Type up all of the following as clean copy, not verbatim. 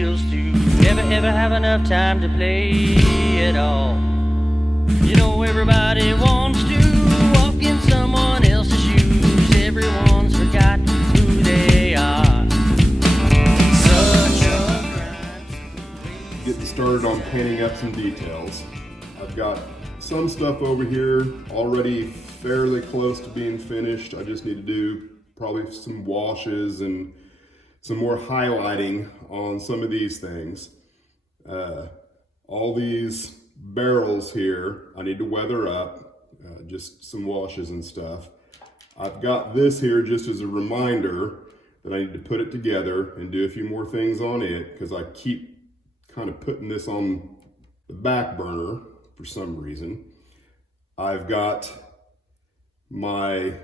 wheels to ever have enough time to play at all. You know everybody wants to walk in someone else's shoes. Everyone's forgotten who they are. Such a grind. Getting started on painting up some details. I've got some stuff over here already fairly close to being finished. I just need to do probably some washes and some more highlighting on some of these things. All these barrels here, I need to weather up, just some washes and stuff. I've got this here just as a reminder that I need to put it together and do a few more things on it, because I keep kind of putting this on the back burner for some reason. I've got my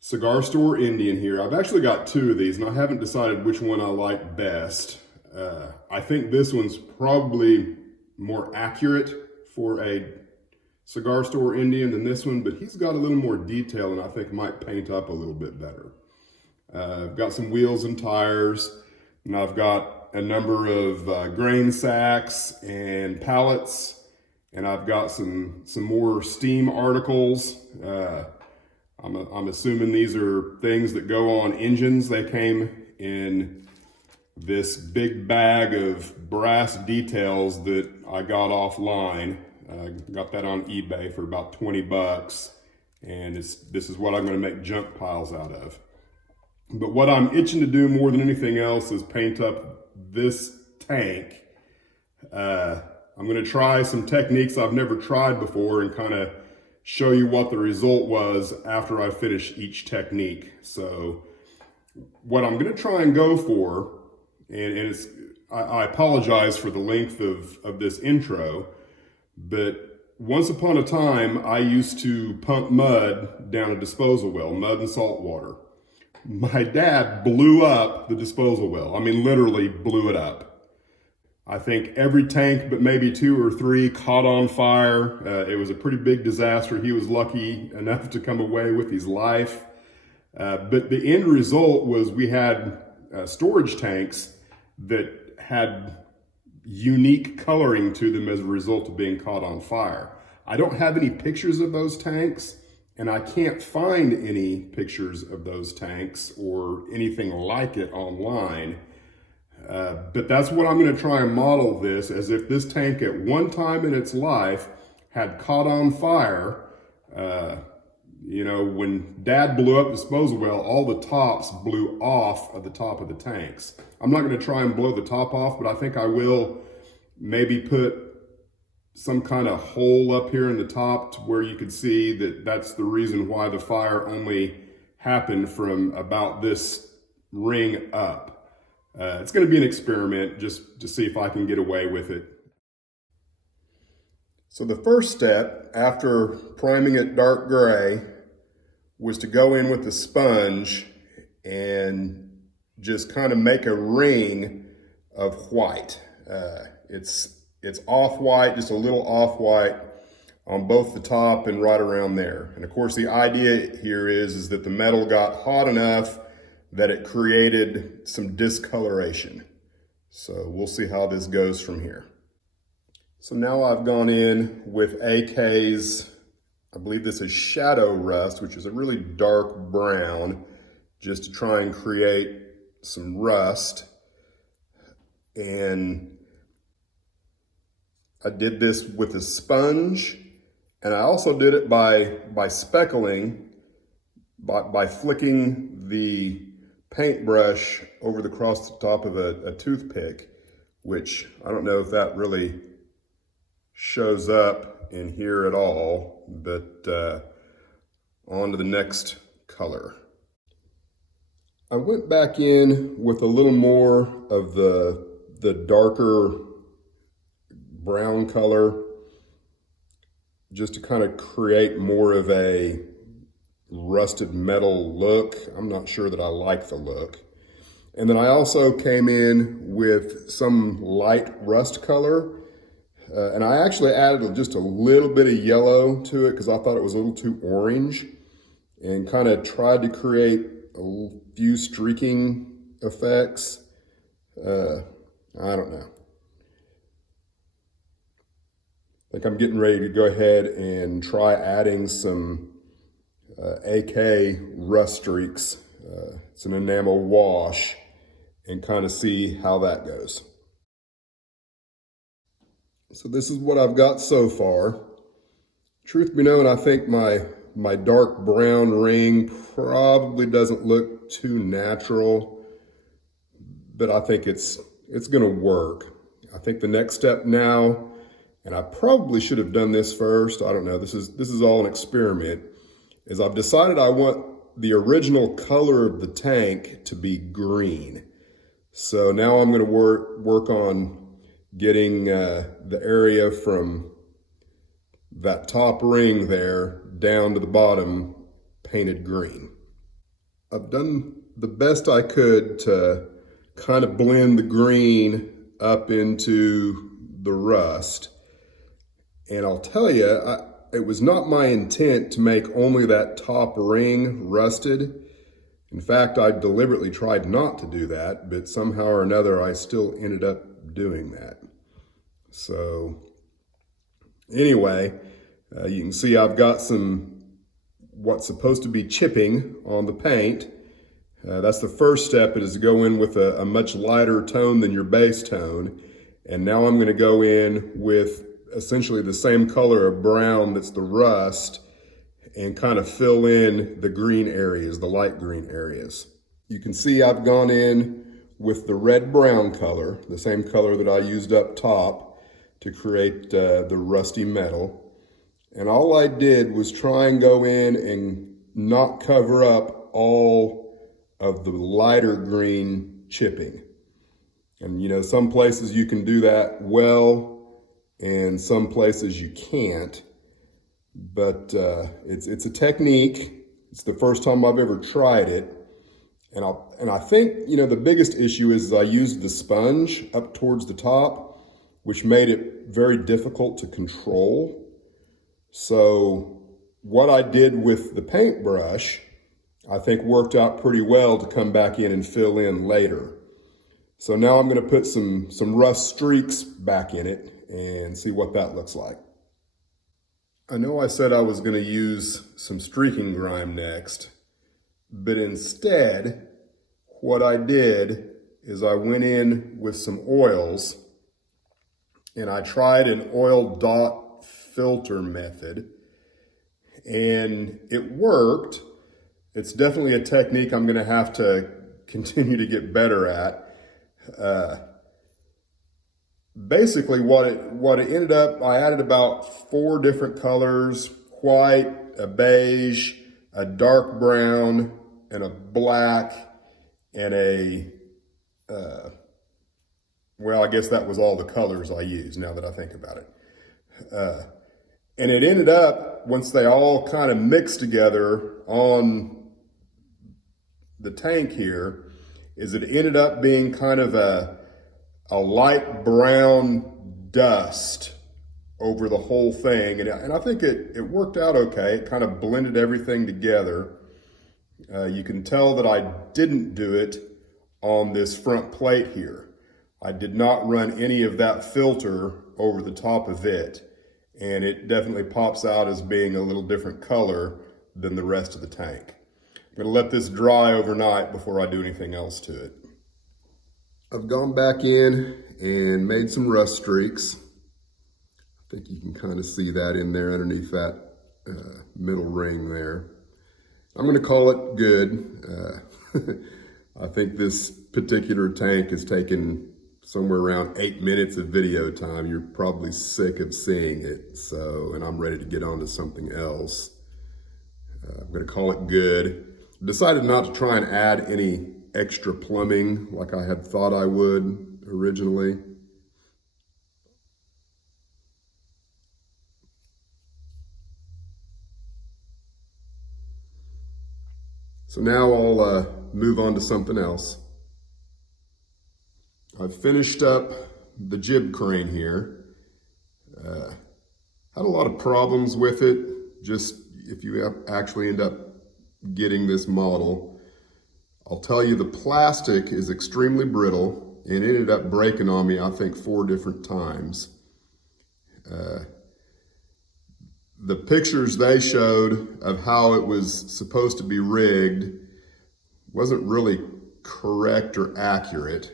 cigar store Indian here. I've actually got two of these and I haven't decided which one I like best. I think this one's probably more accurate for a cigar store Indian than this one, but he's got a little more detail and I think might paint up a little bit better. I've got some wheels and tires, and I've got a number of grain sacks and pallets, and I've got some more steam articles. I'm assuming these are things that go on engines. They came in this big bag of brass details that I got offline. Got that on eBay for about 20 bucks. And this is what I'm gonna make junk piles out of. But what I'm itching to do more than anything else is paint up this tank. I'm gonna try some techniques I've never tried before and kind of show you what the result was after I finish each technique. So what I'm gonna try and go for, and I apologize for the length of this intro, but once upon a time, I used to pump mud down a disposal well, mud and salt water. My dad blew up the disposal well. I mean, literally blew it up. I think every tank, but maybe 2 or 3 caught on fire. It was a pretty big disaster. He was lucky enough to come away with his life. But the end result was we had storage tanks that had unique coloring to them as a result of being caught on fire. I don't have any pictures of those tanks, and I can't find any pictures of those tanks or anything like it online. But that's what I'm going to try and model this, as if this tank at one time in its life had caught on fire. You know, when Dad blew up the disposal well, all the tops blew off of the top of the tanks. I'm not going to try and blow the top off, but I think I will maybe put some kind of hole up here in the top to where you could see that that's the reason why the fire only happened from about this ring up. It's going to be an experiment just to see if I can get away with it. So the first step after priming it dark gray was to go in with the sponge and just kind of make a ring of white. It's off-white, just a little off-white on both the top and right around there. And of course the idea here is that the metal got hot enough that it created some discoloration. So we'll see how this goes from here. So now I've gone in with AK's, I believe this is Shadow Rust, which is a really dark brown, just to try and create some rust. And I did this with a sponge, and I also did it by speckling, by flicking the paintbrush over across the top of a toothpick, which I don't know if that really shows up in here at all, but on to the next color. I went back in with a little more of the darker brown color, just to kind of create more of a rusted metal look. I'm not sure that I like the look. And then I also came in with some light rust color, and I actually added just a little bit of yellow to it because I thought it was a little too orange, and kind of tried to create a few streaking effects. I don't know. I think I'm getting ready to go ahead and try adding some AK rust streaks. It's an enamel wash, and kind of see how that goes. So this is what I've got so far. Truth be known, I think my dark brown ring probably doesn't look too natural, but I think it's gonna work. I think the next step now, and I probably should have done this first, I don't know, this is all an experiment, is I've decided I want the original color of the tank to be green. So now I'm gonna work on getting the area from that top ring there down to the bottom painted green. I've done the best I could to kind of blend the green up into the rust. And I'll tell you, it was not my intent to make only that top ring rusted. In fact, I deliberately tried not to do that, but somehow or another, I still ended up doing that. So anyway, you can see I've got some what's supposed to be chipping on the paint. That's the first step, is to go in with a much lighter tone than your base tone. And now I'm gonna go in with essentially the same color of brown that's the rust, and kind of fill in the green areas, the light green areas. You can see I've gone in with the red-brown color, the same color that I used up top to create the rusty metal. And all I did was try and go in and not cover up all of the lighter green chipping. And you know, some places you can do that well, and some places you can't. But it's a technique. It's the first time I've ever tried it. And I think, you know, the biggest issue is I used the sponge up towards the top, which made it very difficult to control. So what I did with the paintbrush, I think worked out pretty well to come back in and fill in later. So now I'm gonna put some rust streaks back in it and see what that looks like. I know I said I was gonna use some streaking grime next, but instead, what I did is I went in with some oils, and I tried an oil dot filter method, and it worked. It's definitely a technique I'm gonna have to continue to get better at. Basically what it ended up, I added about 4 different colors: white, a beige, a dark brown, and a black, and well, I guess that was all the colors I used, now that I think about it. And it ended up, once they all kind of mixed together on the tank here, is it ended up being kind of a light brown dust over the whole thing. And I think it worked out okay. It kind of blended everything together. You can tell that I didn't do it on this front plate here. I did not run any of that filter over the top of it. And it definitely pops out as being a little different color than the rest of the tank. I'm gonna let this dry overnight before I do anything else to it. I've gone back in and made some rust streaks. I think you can kind of see that in there underneath that middle ring there. I'm gonna call it good. I think this particular tank has taken somewhere around 8 minutes of video time. You're probably sick of seeing it, and I'm ready to get on to something else. I'm gonna call it good. Decided not to try and add any extra plumbing like I had thought I would originally. So now I'll move on to something else. I've finished up the jib crane here. Had a lot of problems with it, just if you actually end up getting this model. I'll tell you, the plastic is extremely brittle. and it ended up breaking on me, I think, 4 different times. The pictures they showed of how it was supposed to be rigged wasn't really correct or accurate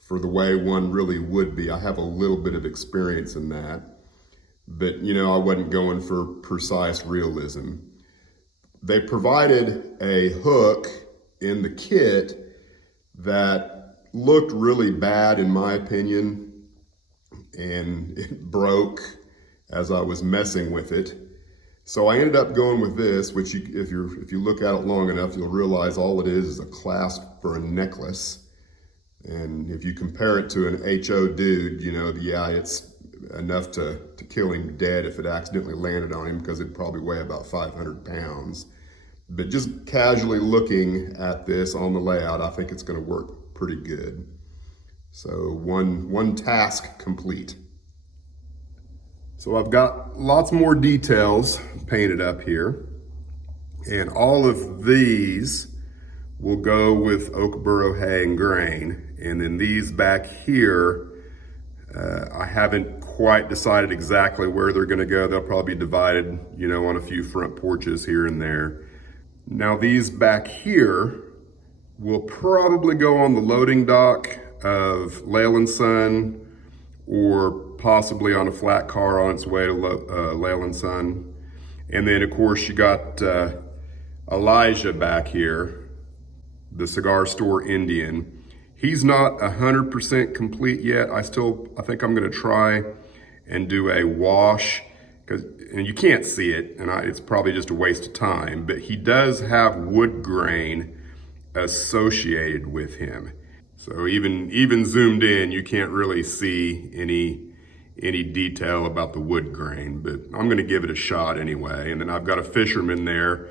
for the way one really would be. I have a little bit of experience in that, but you know, I wasn't going for precise realism. They provided a hook in the kit that looked really bad in my opinion, and it broke as I was messing with it. So I ended up going with this, which if you look at it long enough, you'll realize all it is a clasp for a necklace. And if you compare it to an HO dude, you know, yeah, it's enough to kill him dead if it accidentally landed on him, because it'd probably weigh about 500 pounds. But just casually looking at this on the layout, I think it's gonna work pretty good. So one task complete. So I've got lots more details painted up here, and all of these will go with oak burrow hay and grain. And then these back here, I haven't quite decided exactly where they're gonna go. They'll probably be divided, you know, on a few front porches here and there. Now these back here will probably go on the loading dock of Leyland Son, or possibly on a flat car on its way to Leyland Son. And then of course you got Elijah back here, the cigar store Indian. He's not 100% complete yet. I think I'm gonna try and do a wash, and you can't see it, and it's probably just a waste of time, but he does have wood grain associated with him. So even zoomed in, you can't really see any detail about the wood grain, but I'm gonna give it a shot anyway. And then I've got a fisherman there,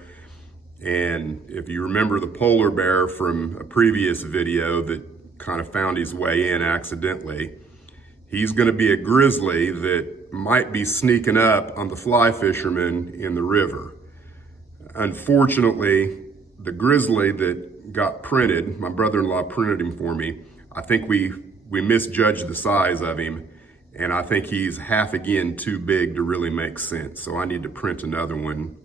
and if you remember the polar bear from a previous video that kind of found his way in accidentally, he's gonna be a grizzly that might be sneaking up on the fly fisherman in the river. Unfortunately, the grizzly that got printed, my brother-in-law printed him for me, I think we misjudged the size of him, and I think he's half again too big to really make sense. So I need to print another one,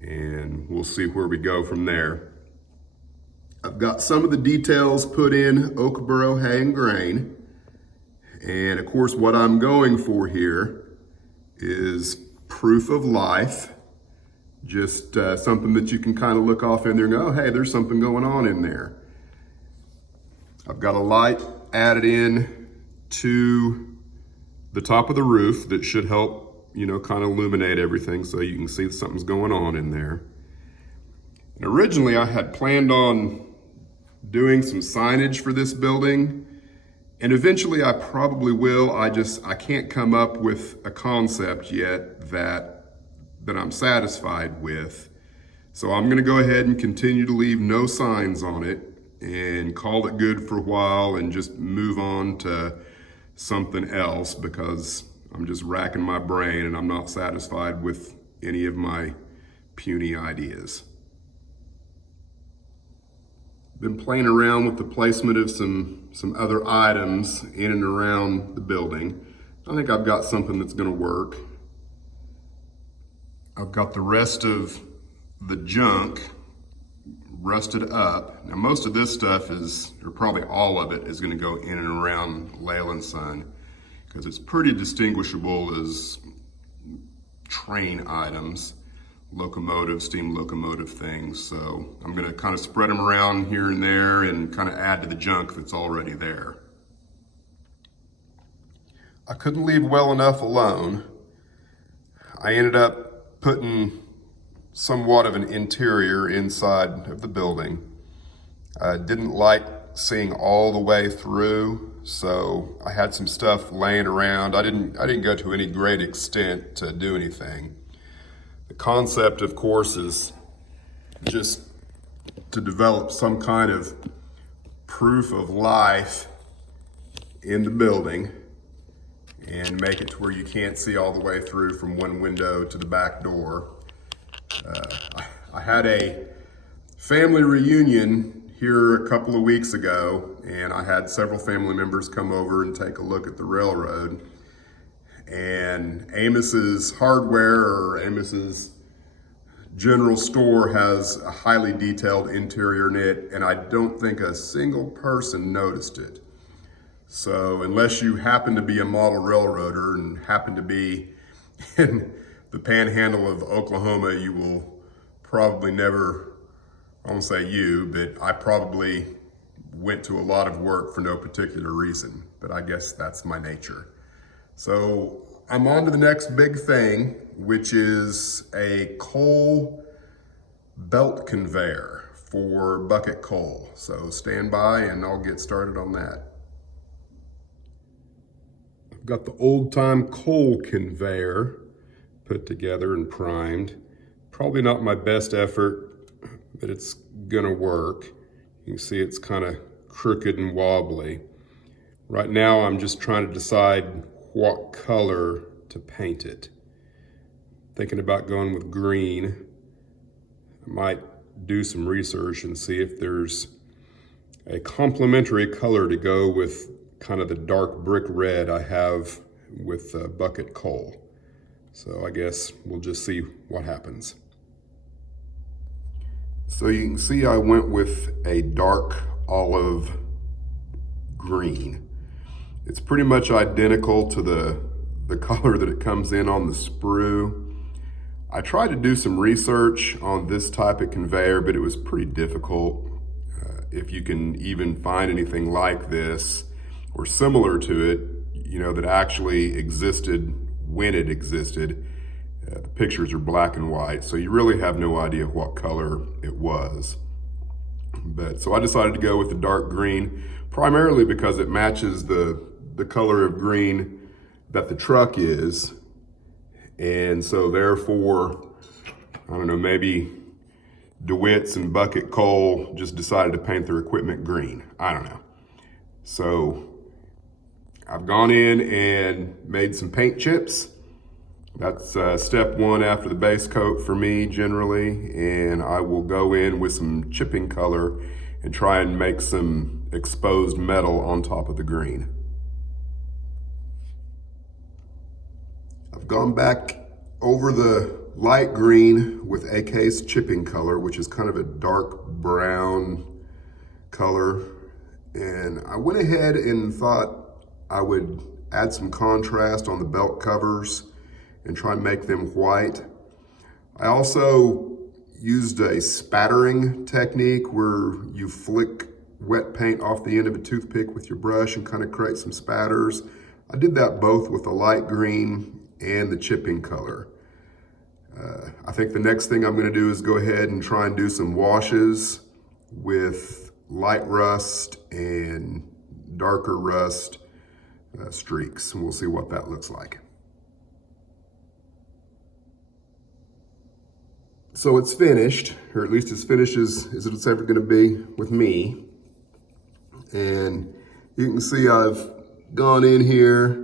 and we'll see where we go from there. I've got some of the details put in oak burrow hay and grain. And of course, what I'm going for here is proof of life. Just something that you can kind of look off in there and go, oh, hey, there's something going on in there. I've got a light added in to the top of the roof that should help, you know, kind of illuminate everything so you can see that something's going on in there. And originally I had planned on doing some signage for this building, and eventually I probably will. I can't come up with a concept yet that I'm satisfied with. So I'm gonna go ahead and continue to leave no signs on it and call it good for a while and just move on to something else, because I'm just racking my brain and I'm not satisfied with any of my puny ideas. Been playing around with the placement of some other items in and around the building. I think I've got something that's gonna work. I've got the rest of the junk rusted up. Now most of this stuff is, or probably all of it, is gonna go in and around Leyland Son, because it's pretty distinguishable as train items, locomotive, steam locomotive things. So I'm gonna kind of spread them around here and there and kind of add to the junk that's already there. I couldn't leave well enough alone. I ended up putting somewhat of an interior inside of the building. I didn't like seeing all the way through, so I had some stuff laying around. I didn't go to any great extent to do anything. The concept, of course, is just to develop some kind of proof of life in the building and make it to where you can't see all the way through from one window to the back door. I had a family reunion here a couple of weeks ago, and I had several family members come over and take a look at the railroad. And Amos's Hardware, or Amos's general store, has a highly detailed interior in it, and I don't think a single person noticed it. So unless you happen to be a model railroader and happen to be in the panhandle of Oklahoma, you will probably never, I won't say you, but I probably went to a lot of work for no particular reason, but I guess that's my nature. So I'm on to the next big thing, which is a coal belt conveyor for bucket coal. So stand by and I'll get started on that. I've got the old time coal conveyor put together and primed. Probably not my best effort, but it's gonna work. You can see it's kind of crooked and wobbly. Right now I'm just trying to decide what color to paint it. Thinking about going with green. I might do some research and see if there's a complementary color to go with kind of the dark brick red I have with bucket coal. So I guess we'll just see what happens. So you can see I went with a dark olive green. It's pretty much identical to the color that it comes in on the sprue. I tried to do some research on this type of conveyor, but it was pretty difficult. If you can even find anything like this or similar to it, you know, that actually existed when it existed. The pictures are black and white, so you really have no idea what color it was. But so I decided to go with the dark green, primarily because it matches the color of green that the truck is. And so therefore, I don't know, maybe DeWitt's and Bucket Coal just decided to paint their equipment green. I don't know. So I've gone in and made some paint chips. That's step one after the base coat for me generally. And I will go in with some chipping color and try and make some exposed metal on top of the green. I've gone back over the light green with AK's chipping color, which is kind of a dark brown color. And I went ahead and thought I would add some contrast on the belt covers and try and make them white. I also used a spattering technique where you flick wet paint off the end of a toothpick with your brush and kind of create some spatters. I did that both with the light green and the chipping color. I think the next thing I'm gonna do is go ahead and try and do some washes with light rust and darker rust streaks, and we'll see what that looks like. So it's finished, or at least as finished as it's ever gonna be with me. And you can see I've gone in here.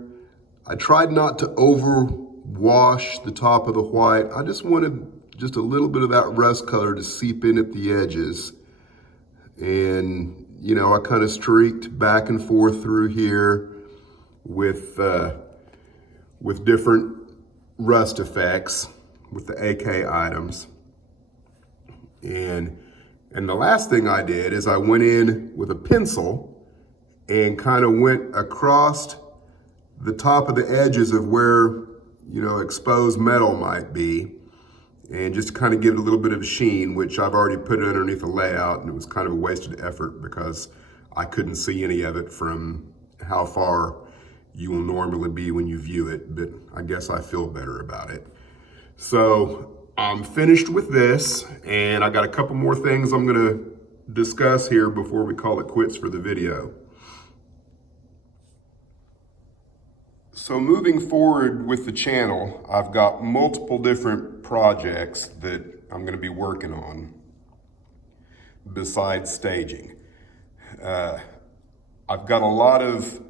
I tried not to overwash the top of the white. I just wanted just a little bit of that rust color to seep in at the edges. And, you know, I kind of streaked back and forth through here with different rust effects with the AK items. And the last thing I did is I went in with a pencil and kind of went across the top of the edges of where, you know, exposed metal might be, and just kind of give it a little bit of a sheen, which I've already put underneath the layout, and it was kind of a wasted effort because I couldn't see any of it from how far you will normally be when you view it, but I guess I feel better about it. So I'm finished with this, and I got a couple more things I'm gonna discuss here before we call it quits for the video. So moving forward with the channel, I've got multiple different projects that I'm gonna be working on besides staging. I've got a lot of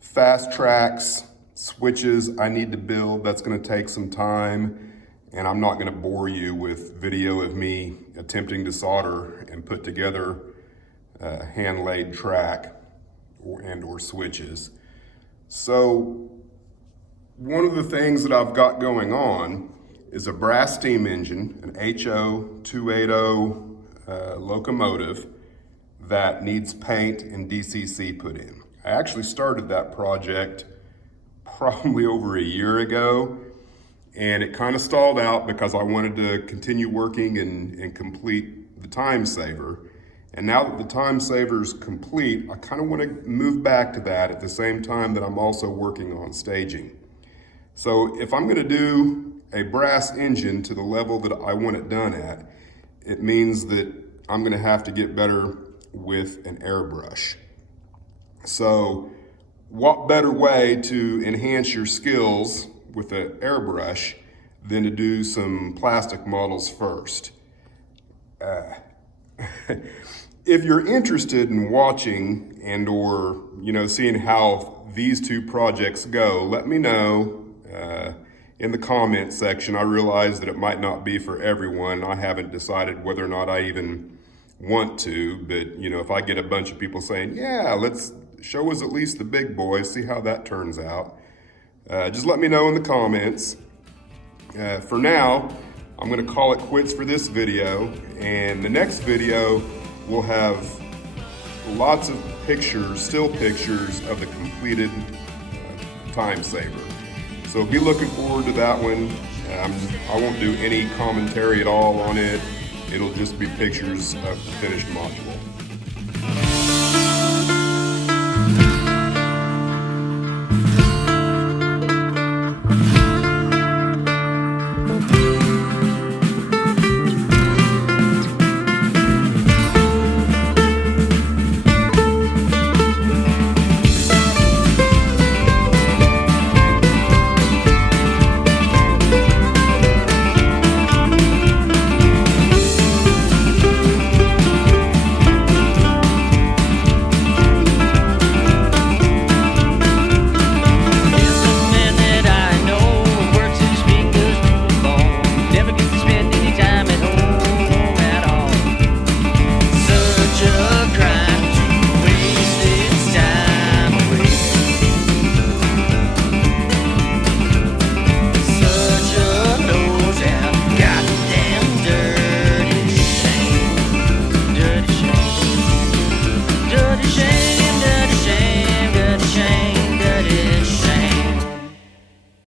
fast tracks, switches I need to build. That's gonna take some time, and I'm not gonna bore you with video of me attempting to solder and put together hand-laid track or switches. So one of the things that I've got going on is a brass steam engine, an HO 280 locomotive that needs paint and DCC put in. I actually started that project probably over a year ago, and it kind of stalled out because I wanted to continue working and complete the time saver. And now that the time saver is complete, I kind of want to move back to that at the same time that I'm also working on staging. So if I'm going to do a brass engine to the level that I want it done at, it means that I'm going to have to get better with an airbrush. So what better way to enhance your skills with an airbrush than to do some plastic models first? If you're interested in watching and or seeing how these two projects go, let me know in the comment section. I realize that it might not be for everyone. I haven't decided whether or not I even want to, but if I get a bunch of people saying, yeah, let's show us at least the big boys, see how that turns out. Just let me know in the comments. For now, I'm gonna call it quits for this video, and the next video will have lots of pictures, still pictures of the completed time saver. So be looking forward to that one. I won't do any commentary at all on it. It'll just be pictures of the finished module.